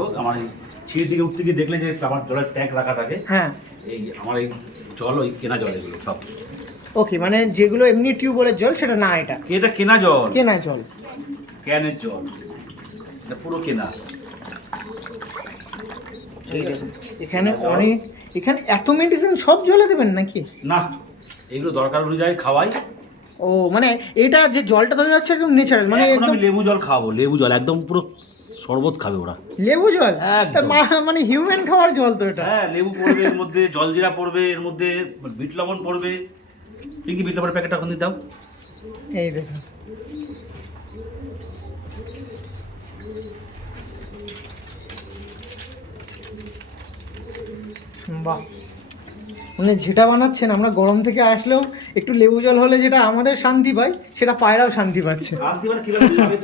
দেখো আমার এই সিঁড়ি থেকে উঠতে গিয়ে দেখলে যে আমার জলের ট্যাঙ্ক রাখা থাকে। হ্যাঁ। এই আমার এই জল ওই কেনা জল এগুলো সব। ওকে মানে যেগুলো এমনি টিউবওয়েলের জল সেটা না এটা? এটা কেনা জল। কেনা জল। ক্যানের জল। এটা পুরো কেনা। এখানে অনেক এখানে এত মেডিসিন সব জলে দেবেন নাকি? না এগুলো দরকার অনুযায়ী খাওয়াই। ও মানে এটা যে জলটা তৈরি হচ্ছে একদম ন্যাচারাল মানে একদম লেবু জল খাওয়াবো লেবু জল একদম পুরো শরবত খাবে ওরা। লেবু জল। মানে হিউম্যান খাওয়ার জল তো এটা। হ্যাঁ লেবু পড়বে এর মধ্যে জলজিরা পড়বে এর মধ্যে বিট লবণ পড়বে। পিঙ্কি বিট লবণের প্যাকেটটা এখন দিয়ে দাও। এই দেখো। বাহ। মানে যেটা বানাচ্ছেন আমরা গরম থেকে আসলেও একটু লেবু জল হলে যেটা আমাদের শান্তি পাই সেটা পায়রাও শান্তি পাচ্ছে। মানে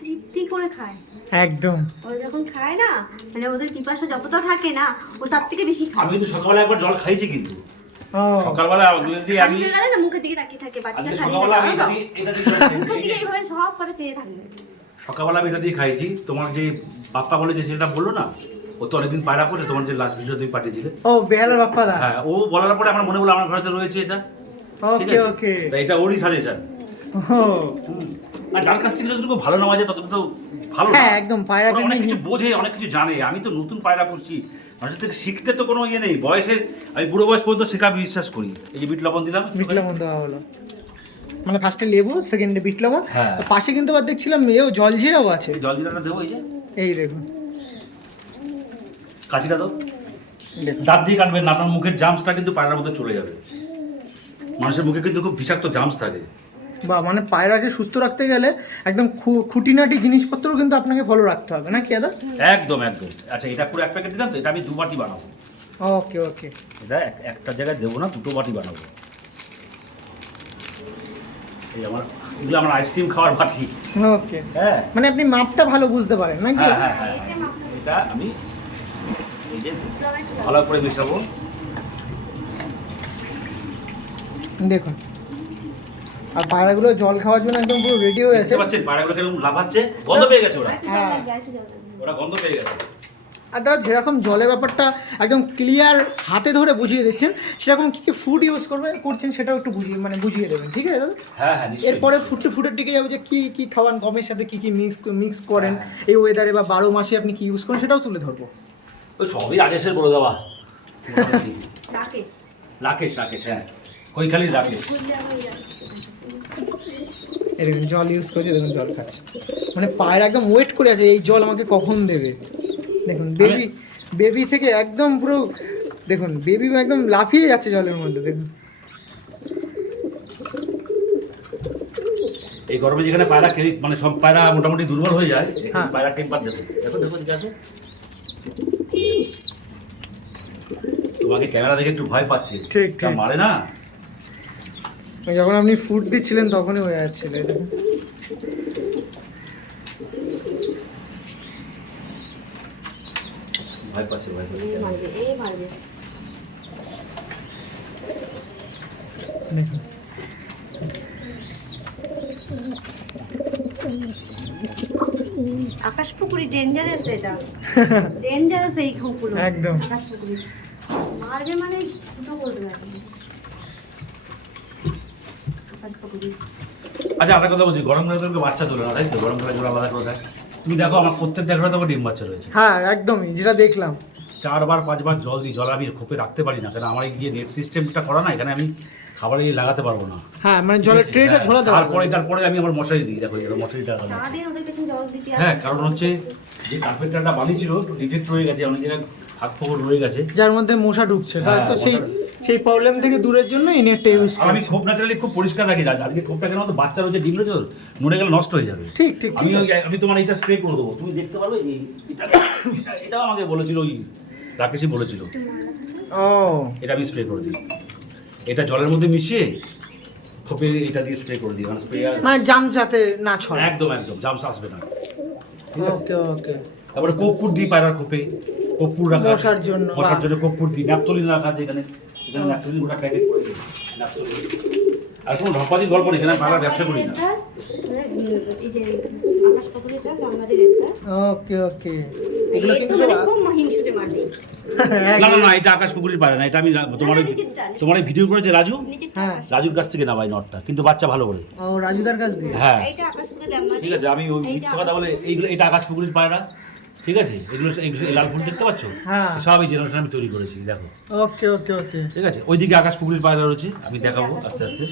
তৃপ্তি করে খায়। একদম। ওরা যখন খায় না মানে ওদের পিপাসা যতটা থাকে না ও তার থেকে বেশি খায়। আমি কিন্তু সকালবেলা একবার জল খাইছি কিন্তু। সকালবেলা যদি আমি না মুখের দিকে তাকিয়ে থাকে বাটিটা খালি সকালবেলা যদি এটা দিয়ে মুখের দিকে এইভাবে সব করে চেয়ে থাকবে সকালবেলা আমি এটা দিয়ে খাইছি তোমার যে বাপ্পা বলে যে সেটা বলল না? ও তো অনেকদিন পায়রা করে তোমার যে লাস্ট ভিডিও তুমি পাঠিয়েছিলে। ও বেহালার বাপ্পা দা হ্যাঁ ও বলার পরে আমার মনে হলো আমার ঘরে তো রয়েছে এটা। ওকে ওকে তা এটা ওরই সাজেশন ও। আর যার কাছ থেকে যতটুকু ভালো নেওয়া যায় ততটুকু তো ভালো হ্যাঁ একদম পায়রা অনেক কিছু বোঝে অনেক কিছু জানে। আমি তো নতুন পায়রা পুষছি মানুষের থেকে শিখতে তো কোনো ইয়ে নেই। বয়সের আমি বুড়ো বয়স পর্যন্ত শেখা আমি বিশ্বাস করি। এই যে বিট লবণ দিলাম। বিট লবণ দেওয়া হলো। মানে ফার্স্টে লেবু সেকেন্ডে বিট লবণ হ্যাঁ। পাশে কিন্তু আবার দেখছিলাম এও জলজিরাও আছে। এই জল জিরাটা দেবো এই যে। এই দেখুন। কাঁচিটা দাও। দাঁত দিয়ে কাটবেন না আপনার মুখের জামসটা কিন্তু পায়রার মধ্যে চলে যাবে। মানুষের মুখে কিন্তু খুব বিষাক্ত জামস থাকে। বা মানে পায়রাকে সুস্থ রাখতে গেলে একদম খুঁটিনাটি জিনিসপত্র কিন্তু আপনাকে ফলো রাখতে হবে না কি দাদা? একদম একদম। আচ্ছা এটা পুরো এক প্যাকেট দিলাম তো এটা আমি দু বাটি বানাবো। ওকে ওকে এটা একটা জায়গায় দেবো না দুটো বাটি বানাবো। এই আমার এগুলো আমার আইসক্রিম খাওয়ার বাটি। ওকে হ্যাঁ। মানে আপনি মাপটা ভালো বুঝতে পারেন নাকি হ্যাঁ হ্যাঁ হ্যাঁ। এটা আমি ভালো করে মেশাবো। দেখুন। আর পায়রাগুলো জল খাওয়ার জন্য একদম পুরো রেডি হয়ে আছে পাচ্ছেন পায়রাগুলো কীরকম লাফাচ্ছে গন্ধ পেয়ে গেছে ওরা। হ্যাঁ। ওরা গন্ধ পেয়ে গেছে। আর দাদা যেরকম জলের ব্যাপারটা একদম ক্লিয়ার হাতে ধরে বুঝিয়ে দিচ্ছেন সেরকম কী কী ফুড ইউজ করবে করছেন সেটাও একটু বুঝিয়ে মানে বুঝিয়ে দেবেন ঠিক আছে দাদা? হ্যাঁ হ্যাঁ এরপরে ফুটে ফুটের দিকে যাব যে কি কি খাওয়ান গমের সাথে কি কি মিক্স মিক্স করেন এই ওয়েদারে বা বারো মাসে আপনি কি ইউজ করেন সেটাও তুলে ধরবো। ওই সবই রাকেশের বলে দেওয়া। রাকেশ। রাকেশ রাকেশ হ্যাঁ। কৈখালির রাকেশ। দেখুন জল ইউজ করছে দেখুন জল খাচ্ছে। মানে পায়ের একদম ওয়েট করে আছে এই জল আমাকে কখন দেবে? দেখুন বেবি বেবি থেকে একদম পুরো দেখুন বেবি একদম লাফিয়ে যাচ্ছে জলের মধ্যে দেখুন। এই গরমে যেখানে পায়রা খেলি মানে সব পায়রা মোটামুটি দুর্বল হয়ে যায় হ্যাঁ। পায়রা টেম্পার দেখো দেখো দেখো তোমাকে ক্যামেরা দেখে একটু ভয় পাচ্ছে। ঠিক, ঠিক। মারে না? যখন আপনি ফুড দিচ্ছিলেন তখনই হয়ে যাচ্ছিল এই ভয় পাচ্ছে ভয় পাচ্ছে। দেখুন। আকাশ পুকুরি ডেঞ্জারাস এটা। ডেঞ্জারাস এই একদম। আকাশ পুকুরি মারবে মানে দুটো করবে এখন আকাশ পুকুরি আচ্ছা একটা কথা বলছি গরম কালে তোমাকে বাচ্চা তোলে না তাই তো? গরম কালে জোড়া আলাদা করে দেয়। তুমি দেখো আমার প্রত্যেকটা ঘরে তোমার ডিম বাচ্চা রয়েছে। হ্যাঁ একদমই যেটা দেখলাম। চারবার পাঁচবার জল দিই জল আমি খোপে রাখতে পারি না কারণ আমার এই যে নেট সিস্টেমটা করা না এখানে আমি খাবারে লাগাতে পারব না। হ্যাঁ মানে জলের ট্রেটা হ্যাঁ, ঝোলা তারপরে তারপরে আমি আমার মশারি দিই দেখো এটা মশারিটা লাগানো আছে। ওদের পেছনে জল দিতে হ্যাঁ কারণ হচ্ছে যে কার্পেন্টারটা বানিয়েছিল একটু ডিফেক্ট রয়ে গেছে অনেক জায়গায় ফাঁক ফোকর রয়ে গেছে। যার মধ্যে মশা ঢুকছে। হ্যাঁ, তো সেই সেই প্রবলেম থেকে দূরের জন্য এই নেটটা ইউজ আর আমি করি খোপ ন্যাচারালি খুব পরিষ্কার রাখি রাজ। আজকে খোপটা কেন তো বাচ্চা রয়েছে ডিম রয়েছে তো, নড়ে গেলে নষ্ট হয়ে যাবে। ঠিক ঠিক আমি আমি তোমার এইটা স্প্রে করে দেবো। তুমি দেখতে পারবে এটা এটা- এটাও আমাকে বলেছিল ওই রাকেশই বলেছিল। ও। এটা আমি স্প্রে করে দিই। এটা জলের মধ্যে মিশিয়ে খোপে এটা দিয়ে স্প্রে করে দিই মানে স্প্রে মানে জাম যাতে না ছড়ে একদম একদম জামস আসবে না। ঠিক আছে? ওকে ওকে। তারপরে কর্পূর দিই পায়রার খোপে। কর্পূর রাখা। মশার জন্য, মশার জন্য কর্পূর দিই। ন্যাপথলিন রাখা আছে এখানে। এখানে ন্যাপথলিন গোটা প্যাকেট করে দিই। ন্যাপথলিন। আর কোনো ঢপাতির গল্প নেই এখানে পায়রা ব্যবসা করি না। ওকে ওকে। এগুলো কিন্তু সব মানে খুব হিংসুটে মারবে না না না এটা আকাশ পুকুরের পারে না এটা আমি তোমার। তোমার এই ভিডিও করেছে রাজু? হ্যাঁ। রাজুর কাছ থেকে নামাই নটটা কিন্তু বাচ্চা ভালো করে। ও রাজুদার কাছ থেকে হ্যাঁ। এইটা আকাশ পুকুরে ঠিক আছে আমি ওই কথা বলে এইগুলো এটা আকাশ পুকুরের পায়রা ঠিক আছে? এগুলো এই লাল ফুল দেখতে পাচ্ছ? হ্যাঁ। সব এই জেনারেশন আমি তৈরি করেছি দেখো। ওকে ওকে ওকে। ঠিক আছে? ওইদিকে আকাশ পুকুরের পায়রা রয়েছে আমি দেখাবো আস্তে আস্তে।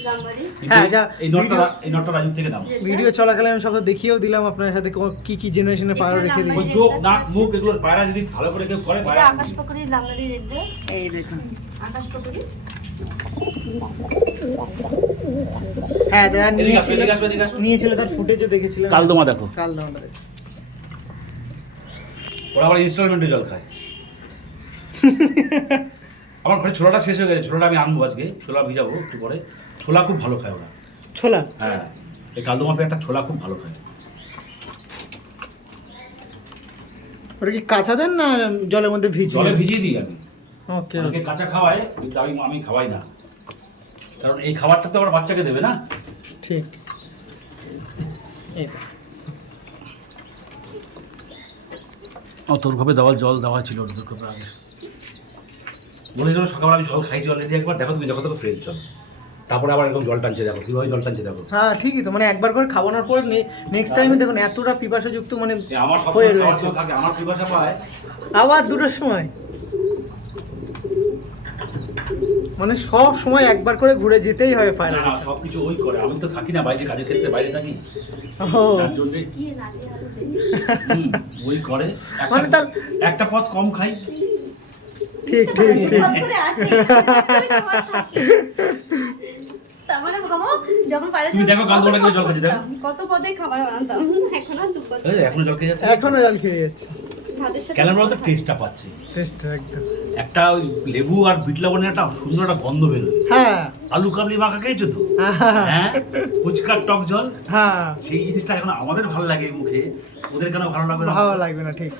হ্যাঁ, এটা এই নটটা এই নটটা থেকে নাও ভিডিও চলাকালে আমি সব দেখিয়েও দিলাম আপনার সাথে কি কি জেনারেশনের পায়রা রেখে দিই ওই চোখ নাক মুখ এগুলো পায়রা যদি ভালো করে কেউ করে পায়রা আকাশ পুকুরে লাম্বারে দেখবে। এই দেখুন। আকাশ পুকুরে। হ্যাঁ নিয়েছিল তার ফুটেজও দেখেছিলাম। কালদমা দেখো। কাল দামটা দেখো। ওরা আবার ইনস্টলমেন্টে জল খায়। আমার ঘরে ছোলাটা শেষ হয়ে গেছে ছোলাটা আমি আনব আজকে ছোলা ভিজাবো একটু পরে। ছোলা খুব ভালো খায় ওরা। ছোলা? হ্যাঁ এই কালদমা একটা ছোলা খুব ভালো খায়। ওটা কি কাঁচা দেন না জলের মধ্যে ভিজিয়ে জলে ভিজিয়ে দিই আমি। ওকে অনেকে কাঁচা খাওয়ায় কিন্তু আমি আমি খাওয়াই না। কারণ এই খাবারটা তো আমার বাচ্চাকে দেবে না? ঠিক। এই ও তোর ভাবে দেওয়াল জল দেওয়া ছিল তোর ভাবে আগে বলেছিল সকালবেলা আমি জল খাইছি অলরেডি একবার দেখো তুমি দেখো তো ফ্রেশ জল। তারপরে আবার এরকম জল টানছে দেখো কীভাবে জল টানছে দেখো। হ্যাঁ ঠিকই তো মানে একবার করে খাওয়ানোর পর নেক্সট টাইমে দেখুন এতটা পিপাসাযুক্ত মানে আমার সব থাকে আমার পিপাসা পায়। আবার দুটোর সময়। মানে সব সময় একবার করে ঘুরে যেতেই হবে না পায়রা সব কিছু ওই করে আমি তো থাকি না বাইরে কাজের ক্ষেত্রে বাইরে থাকি। ও। তার জন্য আলোতে ওই করে। মানে তার- একটা পথ কম খাই। ঠিক ঠিক ঠিক। মানে এখনও জল খেয়ে যাচ্ছে। কেন বলতো টেস্টটা পাচ্ছে। টেস্ট একদম। একটা ওই লেবু আর বিট লবণের একটা সুন্দর একটা গন্ধ বেরোয় হ্যাঁ। আলু কাবলি মাখা খেয়েছো তো? হ্যাঁ। ফুচকার টক জল? হ্যাঁ। সেই জিনিসটা এখন আমাদের ভালো লাগে মুখে। ওদের কেন ভালো লাগবে না? ভালো লাগবে না ঠিক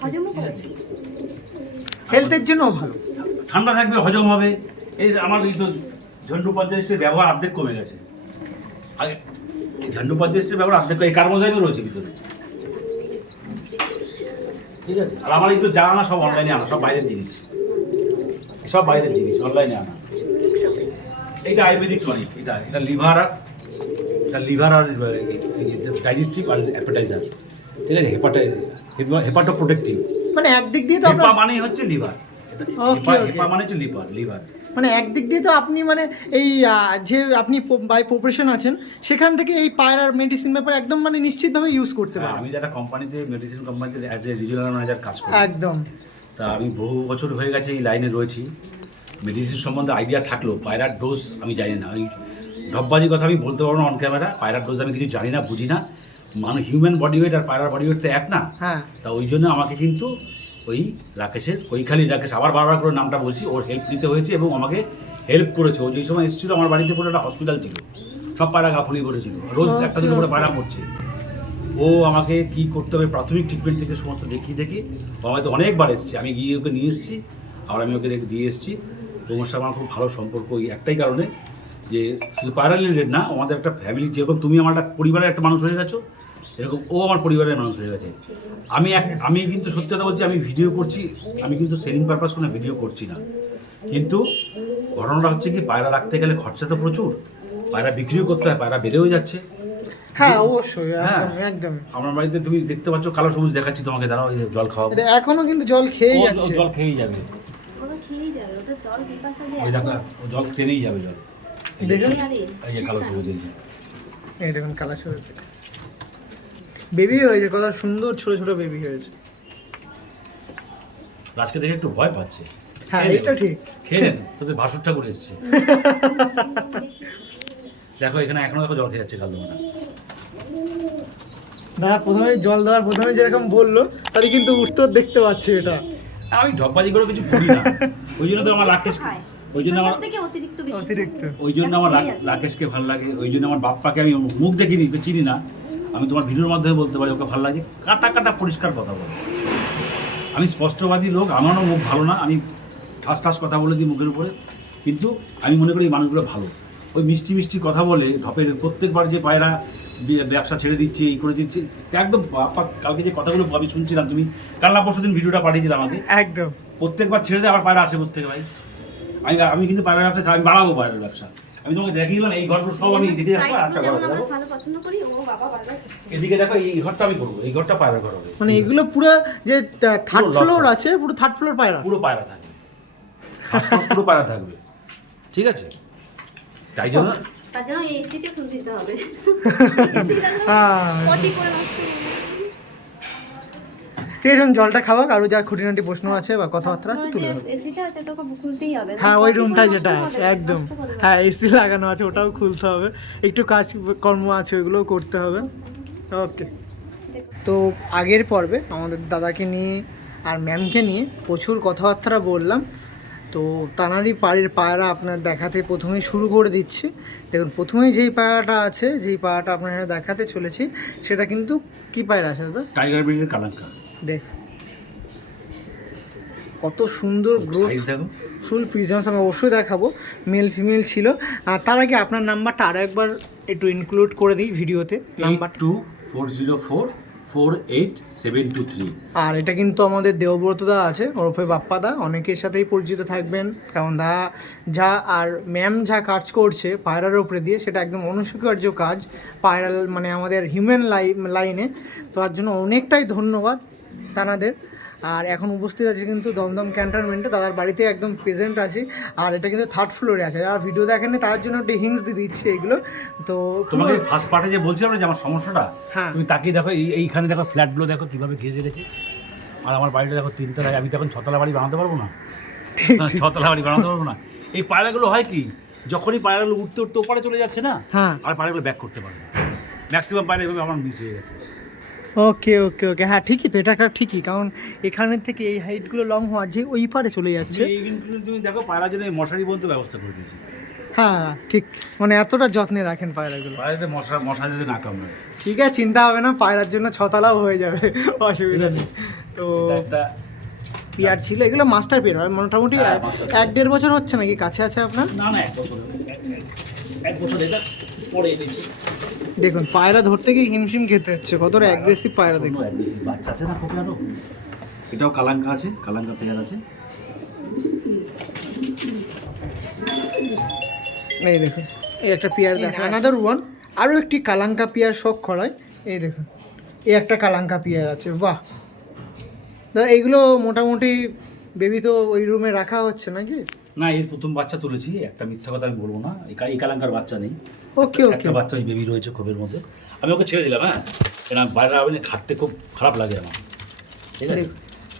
হেলথের জন্য ভালো। ঠান্ডা থাকবে হজম হবে। এই আমার এই তো ঝন্ডু পঞ্চায়েতের ব্যবহার অর্ধেক কমে গেছে। আগে এই ঝন্ডু পঞ্চায়েতের ব্যবহার অর্ধেক এই কার্বোজাইমও রয়েছে ভিতরে? ঠিক আছে? আর আমার এগুলো জানা না সব অনলাইনে আনা সব বাইরের জিনিস। সব বাইরের জিনিস অনলাইনে আনা। এটা আয়ুর্বেদিক টনিক এটা এটা লিভার আর এটা লিভার আর ডাইজেস্টিভ আর অ্যাপেটাইজার ঠিক আছে? হেপাটাই হেপাটো প্রোটেক্টিভ মানে একদিক দিয়ে তো মানে মানেই হচ্ছে লিভার হেপা মানে হচ্ছে লিভার লিভার মানে একদিক দিয়ে তো আপনি মানে এই যে আপনি বাই প্রফেশন আছেন সেখান থেকে এই পায়রার মেডিসিন ব্যাপারে একদম মানে নিশ্চিতভাবে ইউজ করতে হ্যাঁ, পারেন আমি যারা কোম্পানিতে মেডিসিন কোম্পানিতে অ্যাজ এ রিজিওনাল ম্যানেজার কাজ করি। একদম। তা আমি বহু বছর হয়ে গেছে এই লাইনে রয়েছি। মেডিসিন সম্বন্ধে আইডিয়া থাকলেও পায়রার ডোজ আমি জানি না। ওই ঢপবাজি কথা আমি বলতে পারব না অন ক্যামেরা পায়রার ডোজ আমি কিছু জানি না বুঝি না। মানুষ হিউম্যান বডি ওয়েট আর পায়রার বডি ওয়েট তো এক না। হ্যাঁ। তা ওই জন্য আমাকে কিন্তু ওই রাকেশের কৈখালি রাকেশ। আবার বারবার করে নামটা বলছি ওর হেল্প নিতে হয়েছে এবং আমাকে হেল্প করেছে। ও যেই সময় এসেছিল আমার বাড়িতে পুরো একটা হসপিটাল ছিল। সব পায়রা গাফুলি পড়েছিল। রোজ একটা দুটো করে পায়রা পড়ছে ও আমাকে কি করতে হবে প্রাথমিক ট্রিটমেন্ট থেকে সমস্ত দেখিয়ে দেখি। ও আমাকে তো অনেকবার এসেছে। আমি গিয়ে ওকে নিয়ে এসেছি। আবার আমি ওকে দেখে দিয়ে এসেছি। তোমার সাথে আমার খুব ভালো সম্পর্ক। ওই একটাই কারণে যে শুধু পায়রা রিলেটেড না আমাদের একটা ফ্যামিলি যেরকম তুমি আমার একটা পরিবারের একটা মানুষ হয়ে গেছো এরকম ও আমার পরিবারের মানুষ হয়ে গেছে। আমি এক আমি কিন্তু সত্যি কথা বলছি আমি ভিডিও করছি আমি কিন্তু সেলিং পারপাস কোনো ভিডিও করছি না। কিন্তু ঘটনাটা হচ্ছে কি পায়রা রাখতে গেলে খরচা তো প্রচুর। পায়রা বিক্রিও করতে হয় পায়রা বেড়েও যাচ্ছে। হ্যাঁ অবশ্যই হ্যাঁ। একদম আমার বাড়িতে তুমি দেখতে পাচ্ছ কালো সবুজ দেখাচ্ছি তোমাকে দাঁড়াও জল খাওয়াবো। এটা এখনও কিন্তু জল খেয়ে ও- ও যাচ্ছে। জল খেয়েই যাবে। জল ওই দেখো যাবে জল। এই যে- দেখুন। আরে এই যে কালো সবুজ এই দেখুন বেবি হয়েছে কত সুন্দর ছোট ছোট বেবি হয়েছে। রাজকে দেখে একটু ভয় পাচ্ছে। হ্যাঁ। এইটা ঠিক। খেয়ে নেন তোদের ভাসুর ঠাকুর এসছে। দেখো এখানে এখনও দেখো জল খেয়ে যাচ্ছে কালো দাদা প্রথমে জল দেওয়ার প্রথমে যেরকম বলল তারই কিন্তু উত্তর দেখতে পাচ্ছি এটা। আমি ঢপবাজি করে কিছু করি না। ওই জন্য তো আমার রাকেশ ওই জন্য আমার থেকে অতিরিক্ত বেশি। অতিরিক্ত। ওই জন্য আমার রা- রাকেশকে ভালো লাগে ওই জন্য আমার বাপ্পাকে আমি মুখ দেখিনি তো চিনি না। আমি তোমার ভিডিওর মাধ্যমে বলতে পারি ওকে ভালো লাগে। কাটা কাটা পরিষ্কার কথা বলে। আমি স্পষ্টবাদী লোক আমারও মুখ ভালো না আমি ঠাস ঠাস কথা বলে দিই মুখের উপরে। কিন্তু আমি মনে করি এই মানুষগুলো ভালো। ওই মিষ্টি মিষ্টি কথা বলে ধপের প্রত্যেকবার যে পায়রা ব্যবসা ছেড়ে দিচ্ছে এই করে দিচ্ছে একদম কালকে যে কথাগুলো আমি শুনছিলাম তুমি। কাল না পরশু দিন ভিডিওটা পাঠিয়েছিলাম আমাকে। একদম। প্রত্যেকবার ছেড়ে দিয়ে আবার পায়রা আসে প্রত্যেক ভাই। আমি আমি কিন্তু পায়রা ব্যবসা আমি বাড়াবো পায়রার ব্যবসা। আমি তোমাকে দেখিয়ে দিলাম এই ঘরগুলো সব আমি দিতে আসব একটা ঘর যেমন ভালো পছন্দ করি ও বাবা বারবার এদিকে দেখো এই ঘরটা আমি করব এই ঘরটা পায়রা ঘর হবে। মানে এগুলো পুরো যে থার্ড ফ্লোর আছে পুরো থার্ড ফ্লোর পায়রা। পুরো পায়রা থাকবে। পুরো পায়রা থাকবে। ঠিক আছে? তাই জন্য তার জন্য এই এসিটা খুলে দিতে হবে। হ্যাঁ। করে নষ্ট ঠিক জলটা খাওয়া আরও যা খুঁটিনাটি প্রশ্ন আছে বা কথাবার্তা আছে, তুলে হবে হ্যাঁ ওই রুমটা যেটা আছে, একদম। হ্যাঁ এসি লাগানো আছে, ওটাও খুলতে হবে। একটু কাজ কর্ম আছে, ওইগুলোও করতে হবে। ওকে। তো আগের পর্বে আমাদের দাদাকে নিয়ে আর ম্যামকে নিয়ে প্রচুর কথাবার্তা বললাম। তো তানারই বাড়ির পায়রা আপনার দেখাতে প্রথমেই শুরু করে দিচ্ছি। দেখুন, প্রথমেই যেই পায়রাটা আছে, যেই পায়রাটা আপনার দেখাতে চলেছি, সেটা কিন্তু কি পায়রা আছে দাদা? টাইগার ব্রিডের কালাঙ্কা দেখ। কত সুন্দর গ্রোথ ফুল প্রিজন্স আমি অবশ্যই দেখাবো মেল ফিমেল ছিল। আর তার আগে আপনার নাম্বারটা আরও একবার একটু ইনক্লুড করে দিই ভিডিওতে। Number two four zero four four eight seven two three আর এটা কিন্তু আমাদের দেবব্রত দা আছে ওরফে বাপ্পা দা। অনেকের সাথেই পরিচিত থাকবেন কারণ দা যা আর ম্যাম যা কাজ করছে পায়রার উপরে দিয়ে সেটা একদম অনস্বীকার্য কাজ পায়রাল মানে আমাদের হিউম্যান লাই লাইনে তো তার জন্য অনেকটাই ধন্যবাদ। তানাদের আর এখন উপস্থিত আছে কিন্তু দমদম ক্যান্টনমেন্টে। দাদার বাড়িতে একদম প্রেজেন্ট আছে। আর এটা কিন্তু থার্ড ফ্লোরে আছে। আর ভিডিও দেখেনি তার জন্য একটু হিংস দিয়ে দিচ্ছে এগুলো। তো তোমাকে ফার্স্ট পার্টে যে বলছিলাম না যে আমার সমস্যাটা হ্যাঁ। তুমি তাকিয়ে দেখো এই এইখানে দেখো ফ্ল্যাটগুলো দেখো কীভাবে ঘিরে রেখেছে। আর আমার বাড়িটা দেখো তিনতলায় আমি তো এখন ছতলা বাড়ি বানাতে পারব না। ছতলা বাড়ি বানাতে পারব না। এই পায়রাগুলো হয় কি যখনই পায়রাগুলো উঠতে উঠতে ওপারে চলে যাচ্ছে না হ্যাঁ। আর পায়রাগুলো ব্যাক করতে পারবে ম্যাক্সিমাম পায়রা এভাবে আমার মিস হয়ে গেছে। ওকে ওকে ওকে হ্যাঁ ঠিকই তো এটা একটা ঠিকই। কারণ এখানের থেকে এই হাইটগুলো লং হওয়ার যে ওই পারে চলে যাচ্ছে। তুমি দেখো পায়রা জন্য মশারি বলতে ব্যবস্থা করে দিয়েছি। হ্যাঁ ঠিক। মানে এতটা যত্নে রাখেন পায়রাগুলো। পায়রাতে মশা মশা যদি না কামড়ায়। ঠিক আছে চিন্তা হবে না পায়রার জন্য ছতলাও হয়ে যাবে অসুবিধা নেই। তো একটা পিয়ার ছিল? এগুলো মাস্টার পিয়ার মোটামুটি হ্যাঁ, এক- এক দেড় বছর হচ্ছে নাকি? কাছে আছে আপনার? না না এক বছর এক বছর এটা পরে এনেছি। দেখুন পায়রা ধরতে গিয়ে হিমশিম খেতে হচ্ছে। কতটা অ্যাগ্রেসিভ পায়রা দেখুন। বাচ্চা আছে না আরও এটাও কালাঙ্কা আছে কালাঙ্কা পেয়ার আছে। এই দেখুন এই একটা পেয়ার দেখেন আনাদার ওয়ান আরও একটি কালাঙ্কা পেয়ার শখ করায়। এই দেখুন এই একটা কালাঙ্কা পেয়ার আছে বাহ! দাদা এইগুলো মোটামুটি বেবি তো ওই রুমে রাখা হচ্ছে নাকি? না এর প্রথম বাচ্চা তুলেছি একটা মিথ্যা কথা আমি বলব না এই কালাঙ্কার বাচ্চা নেই। ওকে ওকে। একটা বাচ্চা ওই বেবি রয়েছে খোপের মধ্যে। আমি ওকে ছেড়ে দিলাম হ্যাঁ? কেন বাইরে আবেন খাটতে খুব খারাপ লাগে আমার। ঠিক আছে?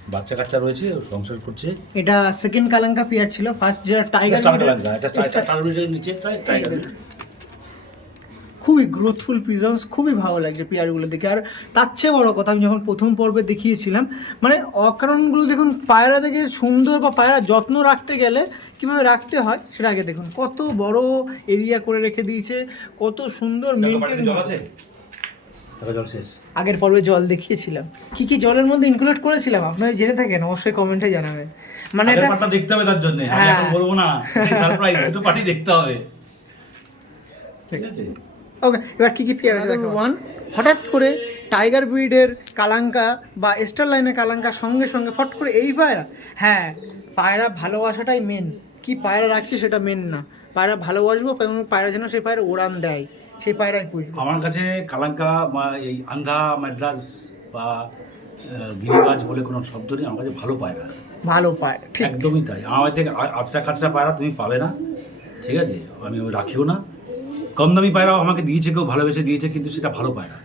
বাচ্চা কাচ্চা রয়েছে সংসার করছে। এটা সেকেন্ড কালাঙ্কা পিয়ার ছিল ফার্স্ট যেটা টাইগার কালাঙ্কা এটা টার্মিনেটের নিচে টাইগার খুবই গ্রোথফুল পিজন্স খুবই ভালো লাগছে পেয়ারগুলো দেখে। আর তার চেয়ে বড় কথা আমি যখন প্রথম পর্বে দেখিয়েছিলাম মানে অকারণগুলো দেখুন পায়রা দেখে সুন্দর বা পায়রা যত্ন রাখতে গেলে কীভাবে রাখতে হয় সেটা আগে দেখুন। কত বড় এরিয়া করে রেখে দিয়েছে কত সুন্দর বাড়িতে মেনটেন জল আছে? দেখো জল শেষ। আগের পর্বে জল দেখিয়েছিলাম। কি কি জলের মধ্যে ইনক্লুড করেছিলাম? আপনারা জেনে থাকেন অবশ্যই কমেন্টে জানাবেন। মানে এটা পার্টটা দেখতে হবে তার জন্য। আমি হ্যাঁ। এখন বলব না। সারপ্রাইজ দুটো পার্টি দেখতে হবে। ঠিক আছে। ওকে এবার কী কী পেয়ার আছে ওয়ান হঠাৎ করে টাইগার ব্রিডের কালাঙ্কা বা স্টার লাইনের কালাঙ্কা সঙ্গে সঙ্গে ফট করে এই পায়রা? হ্যাঁ পায়রা ভালোবাসাটাই মেন কি পায়রা রাখছি সেটা মেন না। পায়রা ভালোবাসবো এবং পায়রা যেন সেই পায়রা ওড়ান দেয়। সেই পায়রাই পুষবো। আমার কাছে কালাঙ্কা বা এই আন্ধ্রা মাদ্রাস বা গিরিবাজ বলে কোনো শব্দ নেই। আমার কাছে ভালো পায়রা। ভালো পায়রা ঠিক। একদমই তাই। আমার থেকে আ- আচড়া পায়রা তুমি পাবে না। ঠিক আছে? আমি রাখিও না। কম দামি পায়রাও আমাকে দিয়েছে কেউ ভালোবেসে দিয়েছে কিন্তু সেটা ভালো পায়রা।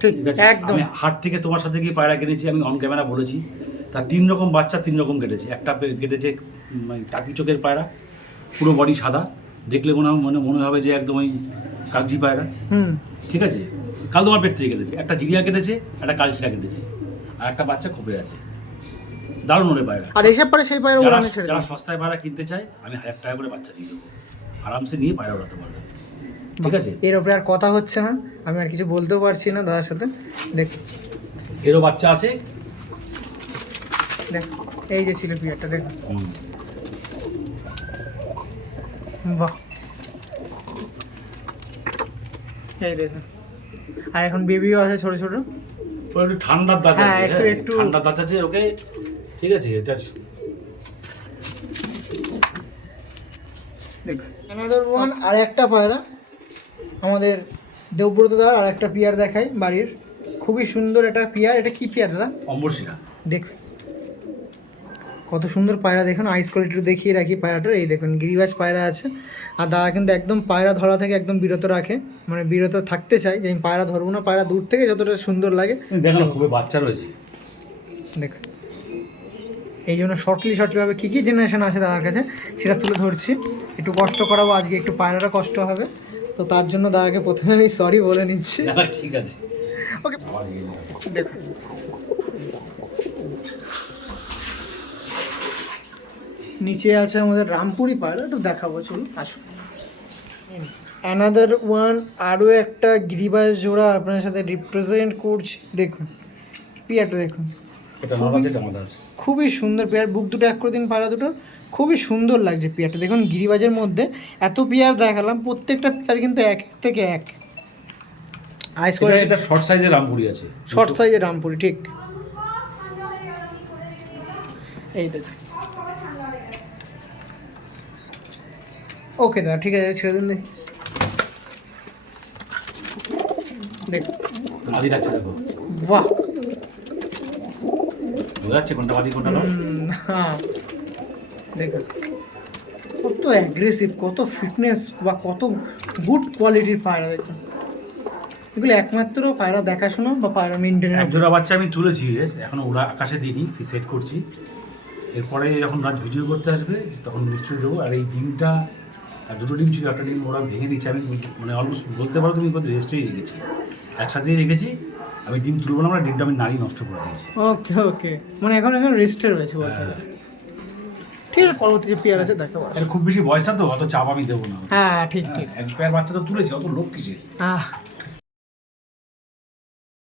ঠিক আছে? একদম। আমি হাট থেকে তোমার সাথে গিয়ে পায়রা কিনেছি আমি অন ক্যামেরা বলেছি। তার তিন রকম বাচ্চা তিন রকম কেটেছে। একটা কেটেছে টাকি চোখের পায়রা পুরো বডি সাদা। দেখলে মনে মনে মনে হবে যে একদম ওই কাগজি পায়রা। ঠিক আছে? কাল তোমার পেট থেকে কেটেছে। একটা জিরিয়া কেটেছে একটা কালচিরা কেটেছে। আর একটা বাচ্চা খোপে আছে। দারুণ ওরে পায়রা। আর এসব পরে সেই পায়রা যারা ছেড়ে যারা সস্তায় পায়রা কিনতে চায় আমি হাজার টাকা করে বাচ্চা দিয়ে দেবো। আরামসে নিয়ে পায়রা ওড়াতে পারবে ঠিক আছে? এর ওপরে আর কথা হচ্ছে না। আমি আর কিছু বলতেও পারছি না দাদার সাথে। দেখ। এরও বাচ্চা আছে? দেখ এই যে ছিল পিয়ারটা দেখ। বাহ। এই দেখুন আর এখন বেবিও আছে ছোট ছোট। ওর একটু ঠান্ডার দাঁত হ্যাঁ, আছে একটু- হ্যাঁ, একটু- ঠান্ডার দাঁত আছে ওকে? ঠিক আছে এটা দেখুন অ্যানাদার ওয়ান আর একটা পায়রা। আমাদের দেবব্রত দাদার আর একটা পিয়ার দেখাই বাড়ির। খুবই সুন্দর একটা পিয়ার। এটা কি পিয়ার দাদা? অম্বরশিরা। দেখ কত সুন্দর পায়রা দেখুন। আইস কোয়ালিটি দেখিয়ে রাখি পায়রাটার। এই দেখুন গিরিবাজ পায়রা আছে। আর দাদা কিন্তু একদম পায়রা ধরা থেকে একদম বিরত রাখে। মানে বিরত থাকতে চাই যে আমি পায়রা ধরবো না। পায়রা দূর থেকে যতটা সুন্দর লাগে। দেখলাম খুবই বাচ্চা রয়েছে। দেখুন। এই জন্য শর্টলি শর্টলিভাবে কী কী জেনারেশন আছে দাদার কাছে সেটা তুলে ধরছি। একটু কষ্ট করাবো আজকে একটু পায়রাটা কষ্ট হবে। তো তার জন্য দাদাকে প্রথমে আমি সরি বলে নিচ্ছি। ঠিক আছে। ওকে। দেখুন। নিচে আছে আমাদের রামপুরি পায়রা একটু দেখাবো চলুন আসুন। অ্যানাদার ওয়ান আরও একটা গিরিবাজ জোড়া আপনার সাথে রিপ্রেজেন্ট করছি। দেখুন পিয়ারটা দেখুন। খুবই সুন্দর পেয়ার বুক দুটো এক করে দিন পাড়া দুটো খুবই সুন্দর লাগছে পেয়ারটা। দেখুন গিরিবাজের মধ্যে এত পেয়ার দেখালাম প্রত্যেকটা পেয়ার কিন্তু এক থেকে এক। আইস এটা এটা শর্ট সাইজের রামপুরি আছে। শর্ট সাইজের রামপুরি ঠিক। এই দেখ ওকে দাদা ঠিক আছে ছেড়ে দিন দেখি। দেখ। মাদি রাখছে দেখো। বাহ। বোঝা যাচ্ছে কোনটা মাদি কোনটা হ্যাঁ দেখুন কত অ্যাগ্রেসিভ কত ফিটনেস বা কত গুড কোয়ালিটির পায়রা দেখুন এগুলো একমাত্র পায়রা দেখাশোনা বা পায়রা মেনটেনের এক জোড়া বাচ্চা আমি তুলেছি এখনও ওরা আকাশে দিইনি সেট করছি। এরপরে যখন রাত ভিডিও করতে আসবে তখন নিশ্চয়ই দেবো। আর এই ডিমটা আর দুটো ডিম ছিল একটা ডিম ওরা ভেঙে দিচ্ছে আমি মানে অলমোস্ট বলতে পারো তুমি রেস্টেই রেখেছি। একসাথেই রেখেছি আমি ডিম তুলবো না আমরা ডিমটা আমি নারী নষ্ট করে দিয়েছি। ওকে ওকে মানে এখন এখন রেস্টে রয়েছে বলতে হ্যাঁ। ঠিক আছে পরবর্তী যে পেয়ার আছে দেখাবো এর খুব বেশি বয়সটা তো অত চাপ আমি দেবো না। হ্যাঁ ঠিক ঠিক। এক পেয়ার বাচ্চা তো তুলেছে অত লোক কিছু আহ